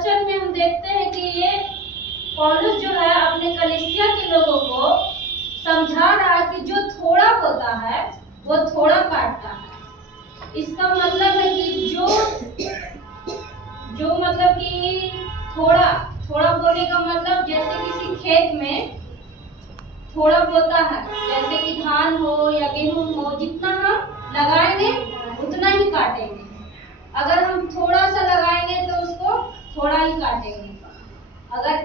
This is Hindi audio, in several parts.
वचन में हम देखते हैं कि ये पौलुस जो है अपने कलीसिया के लोगों को समझा रहा है कि जो थोड़ा होता है वो थोड़ा काटता है। इसका मतलब है कि जो मतलब कि थोड़ा बोने का मतलब जैसे किसी खेत में थोड़ा बोता है, जैसे कि धान हो या गेहूं हो, जितना हम लगाएंगे उतना ही काटेंगे। अगर हम थोड़ा सा लगाएंगे तो उसको थोड़ा ही काटेंगे, अगर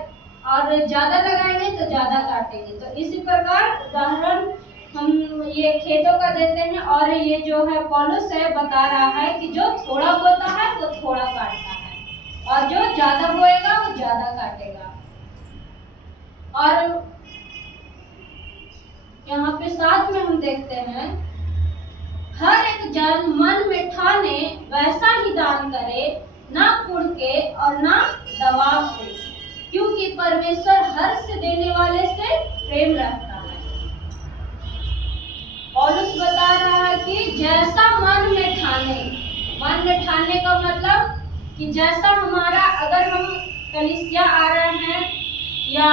और ज्यादा लगाएंगे तो ज्यादा काटेंगे। तो इसी प्रकार उदाहरण हम ये खेतों का देते हैं, और ये जो है पौलुस है बता रहा है कि जो थोड़ा बोता है वो थोड़ा काटता है, और जो ज्यादा बोएगा वो ज्यादा काटेगा। और यहाँ पे साथ में हम देखते हैं, हर एक जन मन में ठाने वैसा ही दान करे, ना कुढ़ के और ना दबाव से, क्योंकि परमेश्वर हर्ष देने वाले से प्रेम रखता है। पौलुस बता रहा है कि जैसा मन में ठाने का मतलब कि जैसा हमारा, अगर हम कलीसिया आ रहे हैं या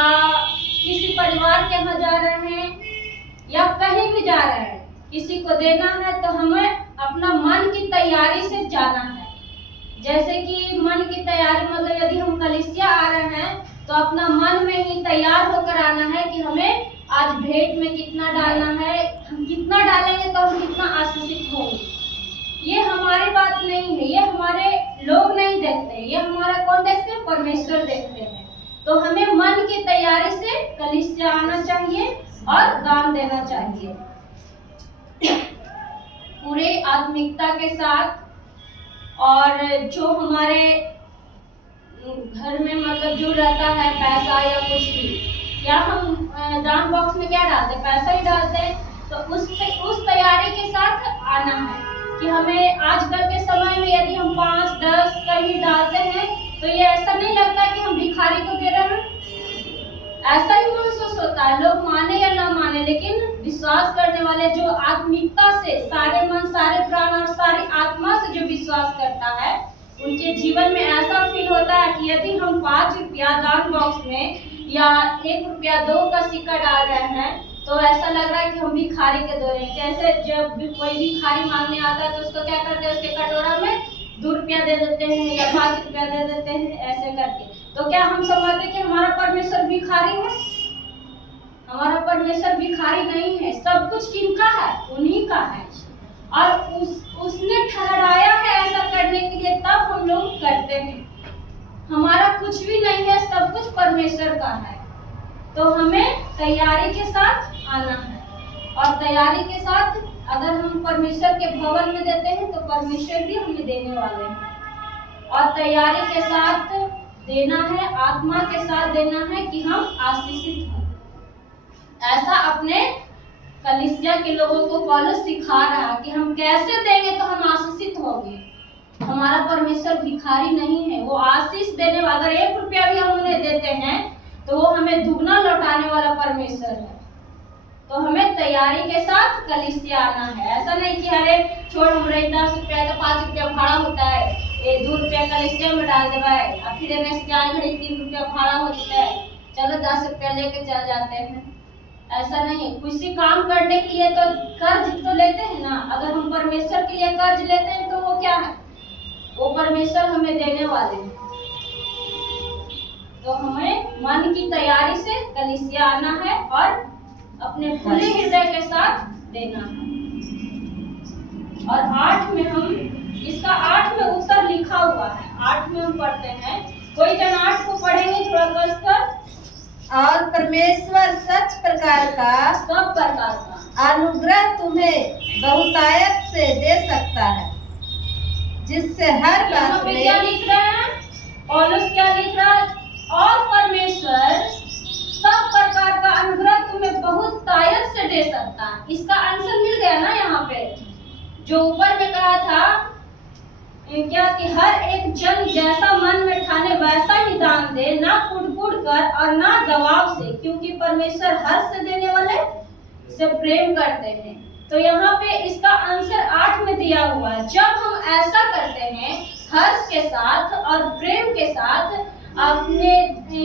किसी परिवार के यहाँ जा रहे हैं या कहीं भी जा रहे हैं, किसी को देना है तो हमें अपना मन की तैयारी से जाना है। जैसे कि मन की तैयारी मतलब यदि हम कलीसिया आ रहे हैं तो अपना मन में ही तैयार होकर आना है कि हमें आज भेंट में कितना डालना है, हम कितना डालेंगे तो हम कितना आशीषित होंगे। ये हमारी बात नहीं है, ये हमारे लोग नहीं देखते, ये हमारा कौन देखते हैं? परमेश्वर देखते हैं। तो हमें मन की तैयारी से कलीसिया आना चाहिए और दान देना चाहिए पूरे आत्मिकता के साथ। और जो हमारे घर में मतलब जो रहता है पैसा या कुछ भी, या हम दान बॉक्स में क्या डालते हैं? पैसा ही डालते हैं। तो उस तैयारी के साथ आना है कि हमें आजकल के समय में यदि हम 5-10 कहीं डालते हैं तो ये ऐसा नहीं लगता कि हम भिखारी को दे रहे हैं। ऐसा ही महसूस होता है, लोग माने या ना माने, लेकिन विश्वास करने वाले जो आत्मिकता से सारे मन सारे प्राण और सारी आत्मा से जो विश्वास करता है, उनके जीवन में ऐसा फील होता है कि यदि हम 5 रुपया दान बॉक्स में या 1 रुपया 2 का सिक्का डाल रहे हैं तो ऐसा लग रहा है कि हम भिखारी के दे रहे हैं। कैसे? जब भी कोई भिखारी मांगने आता है तो उसको क्या करते हैं? उसके कटोरा में 2 रुपया दे देते हैं या 5 रुपया दे देते हैं, ऐसे करके। तो क्या हम समझते कि हमारा परमेश्वर भिखारी है? हमारा परमेश्वर भिखारी नहीं है। सब कुछ किनका है? उन्हीं का है। और उसने ठहराया है ऐसा करने के लिए, तब हम लोग करते हैं। हमारा कुछ भी नहीं है, सब कुछ परमेश्वर का है। तो हमें तैयारी के साथ आना है, और तैयारी के साथ अगर हम परमेश्वर के भवन में देते हैं तो परमेश्वर भी हमें देने वाले हैं। और तैयारी के साथ देना है, आत्मा के साथ देना है कि हम आशीषित हों। ऐसा अपने कलीसिया के लोगों को पौलुस सिखा रहा है कि हम कैसे देंगे तो हम आशीषित होंगे। हमारा परमेश्वर भिखारी नहीं है, वो आशीष देने वाला। अगर 1 रुपया भी हम उन्हें देते हैं तो वो हमें दुगना लौटाने वाला परमेश्वर है। तो हमें तैयारी के साथ कलीसिया आना है। ऐसा नहीं कि अरे छोड़, हमारे 10 रुपया तो 5 रुपया भाड़ा होता है, ये 2 रुपया कलीसिया में डाल देवा है, और फिर घड़ी 3 रुपया भाड़ा हो जाता है, चलो 10 रुपया लेके चल जाते हैं। ऐसा नहीं। किसी काम करने के लिए तो कर्ज तो लेते हैं ना। अगर हम परमेश्वर के लिए कर्ज लेते हैं तो वो क्या है? वो परमेश्वर हमें देने वाले हैं। तो हमें मन की तैयारी से कलीसिया आना है और अपने खुले हृदय के साथ देना है। और 8 में हम इसका 8 में उत्तर लिखा हुआ है। 8 में हम पढ़ते हैं, कोई जन 8 को पढ़ेंगे थोड़ा कसकर। और परमेश्वर सब प्रकार का अनुग्रह तुम्हें बहुतायत से दे सकता है, जिससे हर बात में क्या लिख रहे हैं? पौलुस क्या लिख रहा है? और परमेश्वर सब प्रकार का अनुग्रह तुम्हें बहुतायत से दे सकता है। इसका आंसर मिल गया ना यहाँ पे। जो ऊपर में कहा था क्या कि हर एक जन जैसा मन में ठाने वैसा ही दान दे, ना कुड़ कर और ना दबाव से, क्योंकि परमेश्वर हर्ष से देने वाले से प्रेम करते हैं। तो यहाँ पे इसका आंसर 8 में दिया हुआ है। जब हम ऐसा करते हैं, हर्ष के साथ और प्रेम के साथ अपने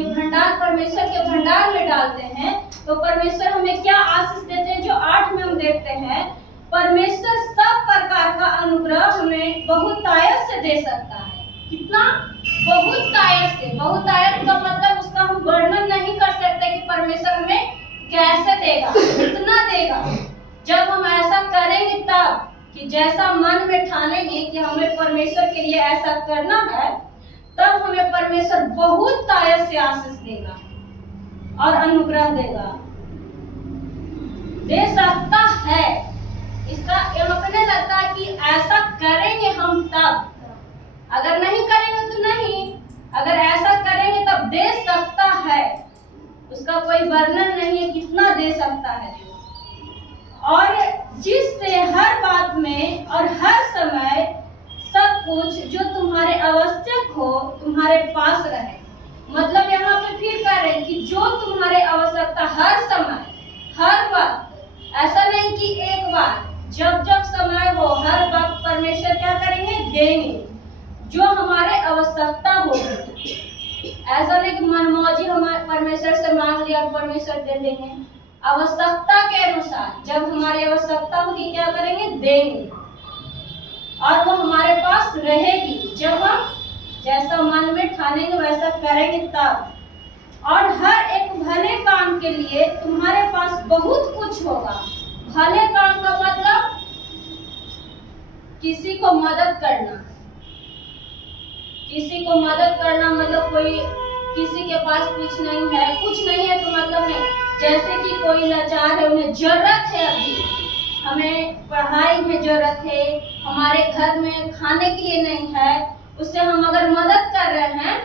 भंडार परमेश्वर के भंडार में डालते हैं तो परमेश्वर हमें क्या आशीष देते हैं। जो 8 में हम देखते हैं, परमेश्वर सब प्रकार का अनुग्रह हमें बहुतायत से दे सकता है। कितना? बहुतायत से। बहुतायत का मतलब उसका हम वर्णन नहीं कर सकते कि परमेश्वर हमें कैसे देगा, कितना देगा। जब हम ऐसा करेंगे तब कि जैसा मन में ठानेंगे कि हमें परमेश्वर के लिए ऐसा करना है, तब हमें परमेश्वर बहुत तायत से आशीष देगा और अनुग्रह देगा, दे सकता है। इसका यहाँ पे नहीं लगता है कि ऐसा करेंगे हम तब, अगर नहीं करेंगे तो नहीं, अगर ऐसा करेंगे तब दे सकता है। उसका कोई वर्णन नहीं है कितना दे सकता है। और जिससे हर बात में और हर समय सब कुछ जो तुम्हारे आवश्यक हो तुम्हारे पास रहे। मतलब यहाँ पे फिर कह रहे हैं कि जो तुम्हारे आवश्यकता हर समय हर वक्त, ऐसा नहीं कि एक बार, जब जब समय हो हर वक्त परमेश्वर क्या करेंगे, देंगे जो हमारे आवश्यकता हो। ऐसा नहीं कि मनमौजी हम परमेश्वर से मांग लिया और परमेश्वर दे देंगे। आवश्यकता के अनुसार जब हमारी आवश्यकता होगी क्या करेंगे, देंगे और वो हमारे पास रहेगी। जब हम जैसा मन में ठानेंगे वैसा करेंगे तब। और हर एक भले काम के लिए तुम्हारे पास बहुत कुछ होगा। भले काम का मतलब किसी को मदद करना। किसी को मदद करना मतलब कोई किसी के पास कुछ नहीं है, कुछ नहीं है तो मतलब नहीं, जैसे कि कोई लाचार है, उन्हें जरूरत है, अभी हमें पढ़ाई में जरूरत है, हमारे घर में खाने के लिए नहीं है, उससे हम अगर मदद कर रहे हैं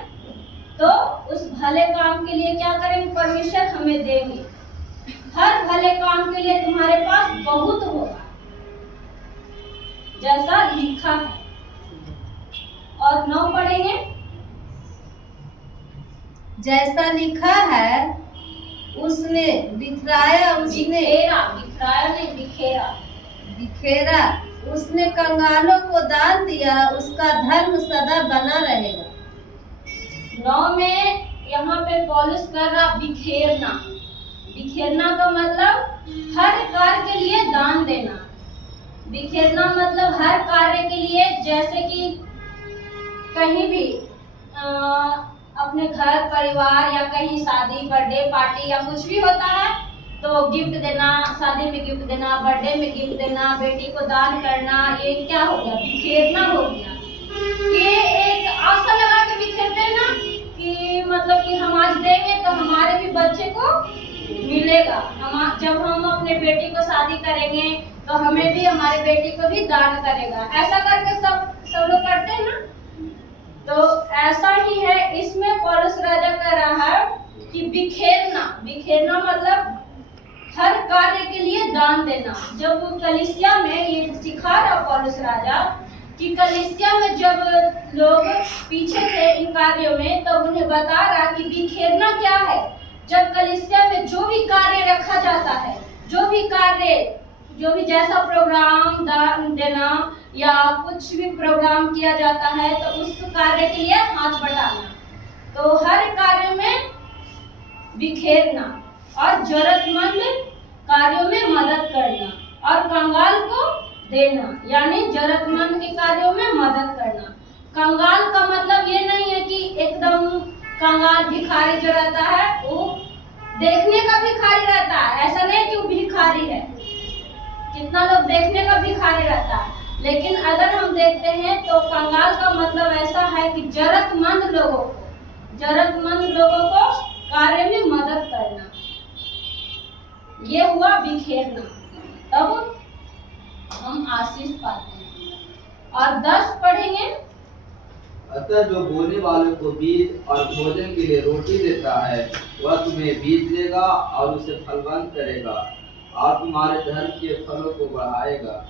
तो उस भले काम के लिए क्या करेंगे, परमेश्वर हमें देंगे। हर भले काम के लिए तुम्हारे पास बहुत होगा जैसा लिखा है। और 9 पढ़ेंगे। जैसा लिखा है उसने बिखराया, उसने बिखराया नहीं, बिखेरा, बिखेरा, उसने कंगालों को दान दिया, उसका धर्म सदा बना रहेगा। 9 में यहाँ पे पौलुस कर रहा बिखेरना। बिखेरना का मतलब हर कार्य के लिए दान देना। बिखेरना मतलब हर कार्य के लिए, जैसे कि कहीं भी अपने घर परिवार या कहीं शादी बर्थडे पार्टी या कुछ भी होता है तो गिफ्ट देना, शादी में गिफ्ट देना, बर्थडे में गिफ्ट देना, बेटी को दान करना, ये क्या हो गया, बिखेरना हो गया। ये एक आशा लगा के बिखेरते हैं ना कि मतलब कि हम आज देंगे तो हमारे भी बच्चे को मिलेगा। हम जब हम अपने बेटी को शादी करेंगे तो हमें भी, हमारे बेटी को भी दान करेगा। ऐसा करके सब लोग करते हैं ना। तो ऐसा ही है इसमें पौलुस राजा कह रहा है कि बिखेरना। बिखेरना मतलब हर कार्य के लिए दान देना। जब वो कलीसिया में ये सिखा रहा पौलुस राजा कि कलीसिया में जब लोग पीछे थे इन कार्यों में, तब उन्हें बता रहा कि बिखेरना क्या है। जब कलीसिया में जो भी कार्य रखा जाता है, जो भी जैसा प्रोग्राम दान देना या कुछ भी प्रोग्राम किया जाता है तो उस कार्य के लिए हाथ बटाना। तो हर कार्य में बिखेरना और जरूरतमंद कार्यों में मदद करना और कंगाल को देना, यानी जरूरतमंद के कार्यों में मदद करना। कंगाल का मतलब ये नहीं है कि एकदम कंगाल भिखारी जो रहता है वो देखने का भिखारी रहता है। ऐसा नहीं कि वो भिखारी है, कितना लोग देखने का भिखारी रहता है। लेकिन अगर हम देखते हैं तो कंगाल का मतलब ऐसा है कि जरूरतमंद लोगों को कार्य में मदद करना, ये हुआ बिखेरना। तब हम आशीष पाते हैं। और 10 पढ़ेंगे। अतः जो बोने वालों को बीज और भोजन के लिए रोटी देता है वह तुम्हें बीज देगा और उसे फलवंत करेगा और तुम्हारे धर्म के फलों को बढ़ाएगा।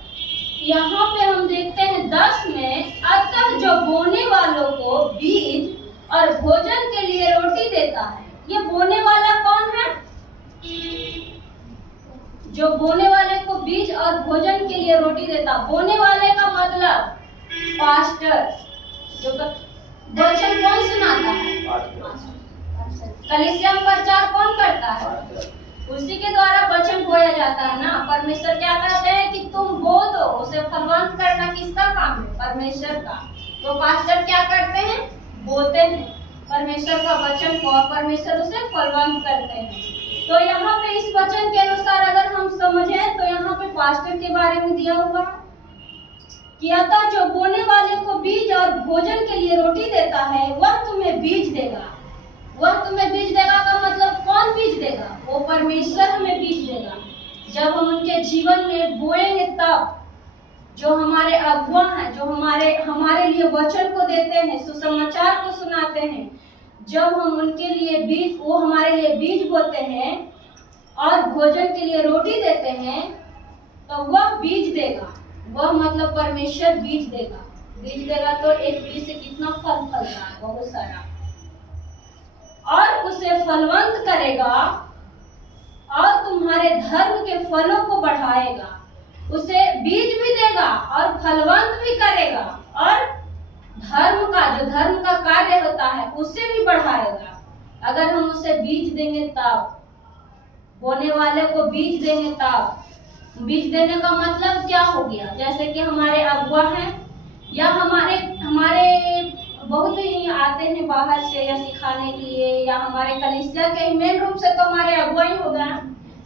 यहाँ पे हम देखते हैं 10 में, अतः जो बोने वालों को बीज और भोजन के लिए रोटी देता है। ये बोने वाला कौन है? जो बोने वाले को बीज और भोजन के लिए रोटी देता। बोने वाले का मतलब पास्टर, जो वचन कौन सुनाता है? कलीसिया में प्रचार कौन करता है? उसी के द्वारा वचन बोया जाता है ना। परमेश्वर क्या कहते हैं कि तुम बो दो, उसे फलवंत करना किसका काम है? परमेश्वर का। तो पास्टर क्या करते हैं? बोते हैं परमेश्वर का वचन को, और परमेश्वर उसे फलवंत करते हैं। तो यहाँ पे इस वचन के अनुसार अगर हम समझें तो यहाँ पे पास्टर के बारे में दिया हुआ है कि अतः जो बोने वाले को बीज और भोजन के लिए रोटी देता है वह तुम्हें बीज देगा। वह तुम्हें बीज देगा का मतलब कौन बीज देगा? वो परमेश्वर हमें बीज देगा। जब हम उनके जीवन में बोएंगे तब जो हमारे अगुआ हैं, जो हमारे लिए वचन को देते हैं, सुसमाचार को सुनाते हैं, जब हम उनके लिए बीज, वो हमारे लिए बीज बोते हैं और भोजन के लिए रोटी देते हैं, तो वह बीज देगा। वह मतलब परमेश्वर बीज देगा। बीज देगा तो एक बीज से कितना फल फलता है? बहुत सारा। और उसे फलवंत करेगा और तुम्हारे धर्म के फलों को बढ़ाएगा। उसे बीज भी देगा और फलवंत भी करेगा, और धर्म का कार्य होता है उसे भी बढ़ाएगा। अगर हम उसे बीज देंगे तब, बोने वाले को बीज देंगे तब। बीज देने का मतलब क्या हो गया? जैसे कि हमारे अगुआ हैं या हमारे बहुत ही आते हैं बाहर से या सिखाने के लिए, या हमारे कलीसिया के मेन रूप से तो हमारे अगुआ ही हो गए।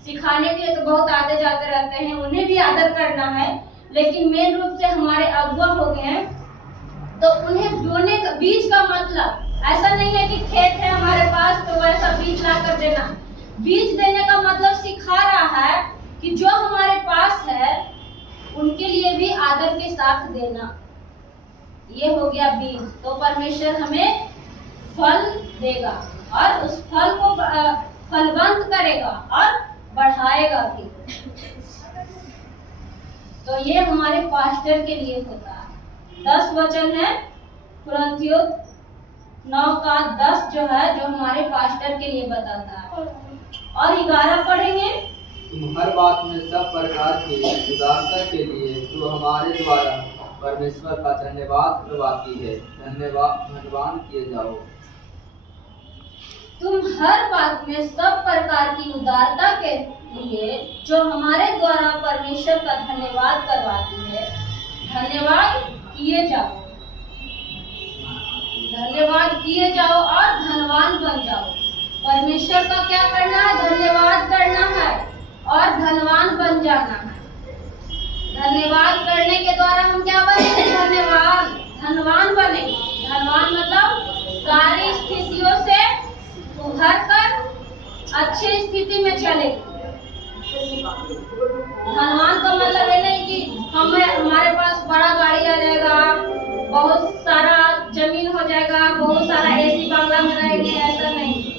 सिखाने के लिए तो बहुत आते जाते रहते हैं, उन्हें भी आदर करना है, लेकिन मेन रूप से हमारे अगुआ हो गए हैं। तो उन्हें बोने का, बीज का मतलब ऐसा नहीं है कि खेत है हमारे पास तो वैसा बीज ला कर देना। बीज देने का मतलब सिखा रहा है कि जो हमारे पास है उनके लिए भी आदर के साथ देना। ये हो गया बीज। तो परमेश्वर हमें फल देगा और उस फल को फलवंत करेगा और बढ़ाएगा भी। तो ये हमारे पास्टर के लिए होता है। 10 वचन है कुरिन्थियों 9:10 जो है, जो हमारे पास्टर के लिए बताता है। और 11 पढ़ेंगे। तुम हर बात में सब प्रकार की उदारता के लिए जो हमारे द्वारा परमेश्वर का धन्यवाद करवाती है, धन्यवान किए जाओ। तुम हर बात में सब प्रकार की उदारता के लिए जो हमारे द्वारा परमेश्वर का धन्यवाद करवाती है, धन्यवाद किए जाओ। धन्यवाद किए जाओ और धनवान बन जाओ। परमेश्वर का क्या करना है? धन्यवाद करना है और धनवान बन जाना है। धन्यवाद करने के द्वारा हम क्या बनेंगे? धनवान बनेंगे। धनवान मतलब सारी स्थितियों से उभर कर अच्छी स्थिति में चलेंगे। धनवान का मतलब ये नहीं कि हमारे पास बड़ा गाड़ी आ जाएगा, बहुत सारा जमीन हो जाएगा, बहुत सारा एसी बंगला में रहेंगे, ऐसा नहीं।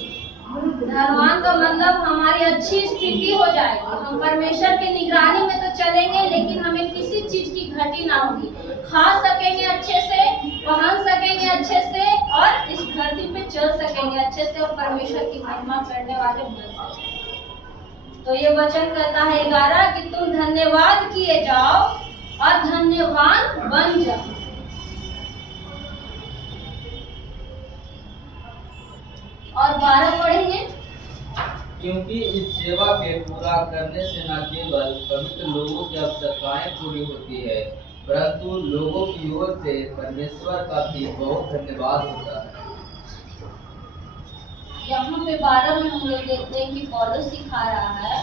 धनवान का मतलब हमारी अच्छी स्थिति हो जाएगी। हम परमेश्वर की निगरानी में तो चलेंगे, लेकिन हमें किसी चीज की घटी ना होगी। खा सकेंगे अच्छे से, पहन सकेंगे अच्छे से, और इस धरती पे चल सकेंगे अच्छे से, और परमेश्वर की महिमा करने वाले बन सकेंगे। तो ये वचन कहता है 11 कि तुम धन्यवाद किए जाओ और धन्यवान बन जाओ। और 12 पढ़ेंगे। क्योंकि इस सेवा के पूरा करने से न केवल पवित्र लोगों की आवश्यकताएं पूरी होती है, परंतु लोगों की ओर से परमेश्वर का भी बहुत धन्यवाद होता है। यहाँ पे 12 में हम लोग देखते हैं कि पौलुस सिखा रहा है,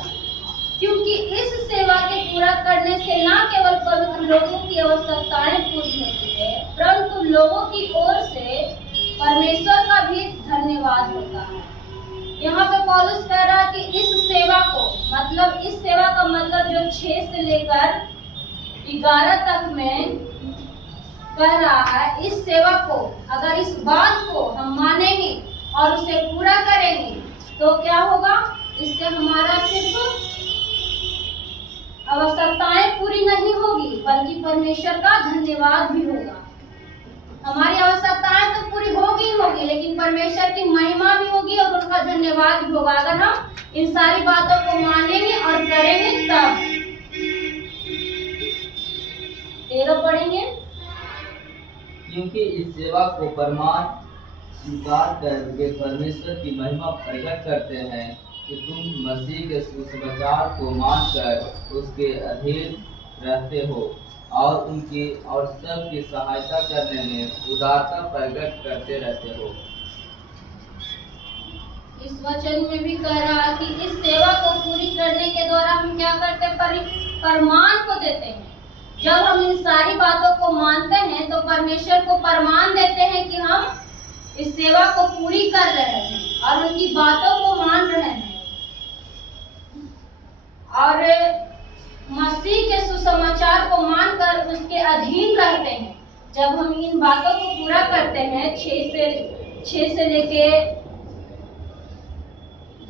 क्योंकि इस सेवा के पूरा करने से न केवल पवित्र लोगों की आवश्यकताएं पूरी होती है, परंतु लोगों की ओर से परमेश्वर का भी धन्यवाद होता है। यहाँ पे पौलुस कह रहा है कि इस सेवा को, मतलब इस सेवा का मतलब जो 6 से लेकर 11 तक में कह रहा है, इस सेवा को, अगर इस बात को हम मानेंगे और उसे पूरा करेंगे तो क्या होगा? इससे हमारा सिर्फ आवश्यकताएं पूरी नहीं होगी, बल्कि परमेश्वर का धन्यवाद भी होगा। हमारी आवश्यकताएं तो पूरी होगी, लेकिन परमेश्वर की महिमा भी होगी और उनका धन्यवाद भी होगा, अगर हम इन सारी बातों को मानेंगे और करेंगे तब। 13 पढ़ेंगे। क्योंकि इस सेवा को प्रमाण स्वीकार करके परमेश्वर की महिमा प्रकट करते हैं कि तुम मसीह के सुसमाचार को मानकर उसके अधीन रहते हो और उनकी और सबकी सहायता करने में उदारता प्रकट करते रहते हो। इस वचन में भी कह रहा है कि इस सेवा को पूरी करने के द्वारा हम क्या करते हैं, प्रमाण को देते हैं। जब हम इन सारी बातों को मानते हैं तो परमेश्वर को प्रमाण देते हैं कि हम इस सेवा को पूरी कर रहे हैं और उनकी बातों को मान रहे हैं और मसीह के सुसमाचार को मानकर उसके अधीन रहते हैं। जब हम इन बातों को पूरा करते हैं 6 से लेके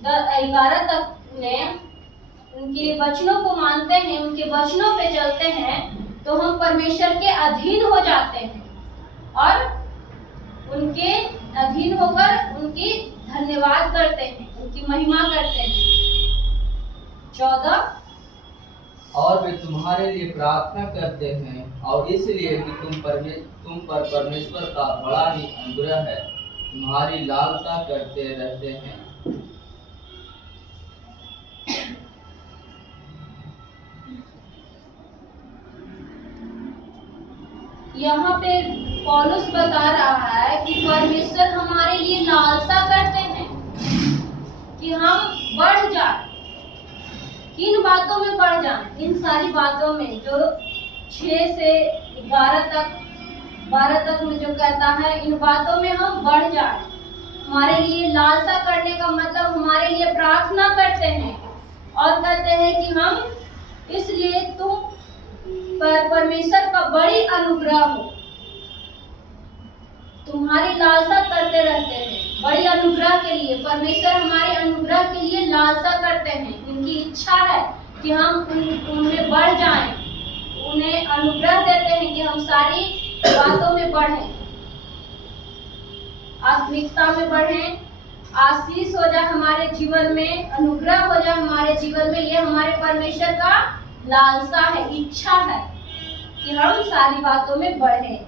11 तक में उनके वचनों को मानते हैं, उनके वचनों पे चलते हैं, तो हम परमेश्वर के अधीन हो जाते हैं और उनके अधीन होकर उनकी धन्यवाद करते हैं, उनकी महिमा करते हैं। 14 और वे तुम्हारे लिए प्रार्थना करते हैं और इसलिए कि तुम पर परमेश्वर का बड़ा ही अनुग्रह है, तुम्हारी लालसा करते रहते हैं। यहाँ पे पौलुस बता रहा है कि परमेश्वर हमारे लिए लालसा करते हैं कि हम बढ़ जाए। किन बातों में बढ़ जाए? इन सारी बातों में जो 6 से 12 तक में जो कहता है, इन बातों में हम बढ़ जाए। हमारे लिए लालसा करने का मतलब हमारे लिए प्रार्थना करते हैं और कहते हैं कि हम इसलिए तुम पर परमेश्वर का बड़ी अनुग्रह हो, तुम्हारी लालसा करते रहते हैं। बड़ी अनुग्रह के लिए परमेश्वर हमारे अनुग्रह के लिए लालसा करते हैं। उनकी इच्छा है कि हम उनमें बढ़ जाएं, उन्हें अनुग्रह देते हैं कि हम सारी बातों में बढ़ें, आत्मिकता में बढ़ें, आशीष हो जाए हमारे जीवन में, अनुग्रह हो जाए हमारे जीवन में। ये हमारे परमेश्वर का लालसा है, इच्छा है कि हम सारी बातों में बढ़ें।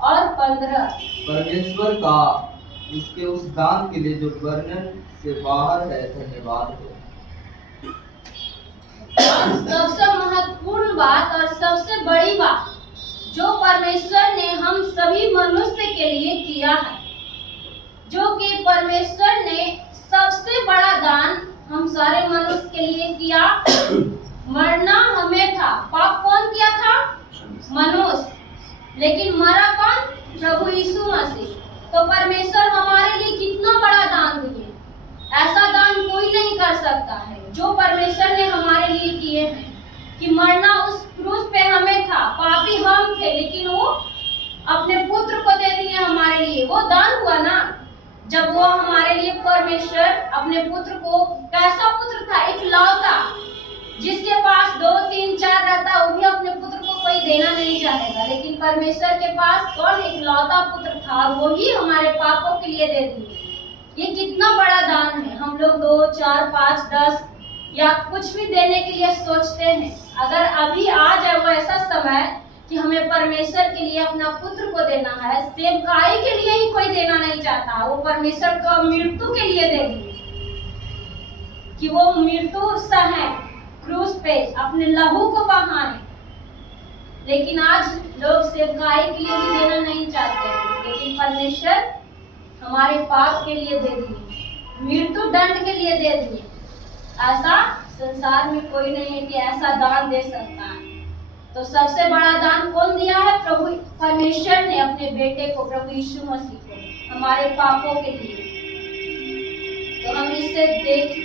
और 15 परमेश्वर का उसके उस दान के लिए जो वर्णन से बाहर है, धन्यवाद हो। सबसे महत्वपूर्ण बात और सबसे बड़ी बात जो परमेश्वर ने हम सभी मनुष्य के लिए किया है, जो कि परमेश्वर ने सबसे बड़ा दान हम सारे मनुष्य के लिए किया। मरना हमें था, पाप कौन किया था? मनुष्य। लेकिन मरा कौन? प्रभु यीशु मसीह। तो परमेश्वर हमारे लिए कितना बड़ा दान दिए, ऐसा दान कोई नहीं कर सकता है जो परमेश्वर ने हमारे लिए किए हैं। कि मरना उस क्रूस पे हमें था, पापी हम थे, लेकिन वो अपने पुत्र को दे दिए हमारे लिए। वो दान हुआ ना, जब वो हमारे लिए परमेश्वर अपने पुत्र को, कैसा पुत्र था? इकलौता, जिसके पास 2, 3, 4 रहता, वो भी अपने पुत्र को कोई देना नहीं चाहेगा, लेकिन परमेश्वर के पास कौन? इकलौता पुत्र था, वो ही हमारे पापों के लिए दे दिए। ये कितना बड़ा दान है। हम लोग 2, 4, 5, 10 या कुछ भी देने के लिए सोचते हैं। अगर अभी आ जाए वो ऐसा समय कि हमें परमेश्वर के लिए अपना पुत्र को देना है, सेवकाई के लिए ही कोई देना नहीं चाहता, वो परमेश्वर को मृत्यु के लिए दे दिए कि वो मृत्यु सहे क्रूस पे अपने लहू को बहाने। लेकिन आज लोग सेवकाई के लिए भी देना नहीं चाहते, लेकिन परमेश्वर हमारे पाप के लिए दे दिए, मृत्यु दंड के लिए दे दिए। ऐसा संसार में कोई नहीं है कि ऐसा दान दे सकता है। तो सबसे बड़ा दान कौन दिया है? प्रभु परमेश्वर ने अपने बेटे को, प्रभु यीशु मसीह को, हमारे पापों के लिए। तो हम इससे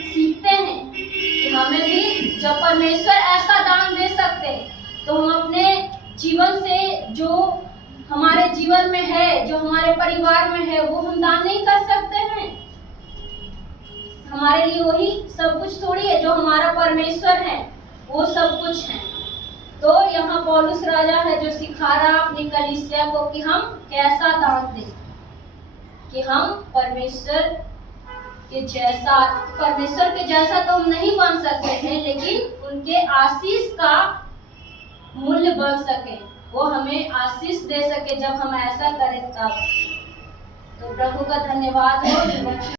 सीखते हैं कि हमें भी जब परमेश्वर ऐसा दान दे सकते तो हम अपने जीवन से, जो हमारे जीवन में है, जो हमारे परिवार में है, वो हम दान नहीं कर सकते हैं। हमारे लिए वही सब कुछ थोड़ी है, जो हमारा परमेश्वर है वो सब कुछ है। तो यहाँ पौलुस राजा है जो सिखा रहा अपनी कलीसिया को कि हम कैसा दान दें, कि हम परमेश्वर के जैसा तो हम नहीं बन सकते हैं, लेकिन उनके आशीष का मूल्य बन सके, वो हमें आशीष दे सके जब हम ऐसा करें तब। तो प्रभु का धन्यवाद हो।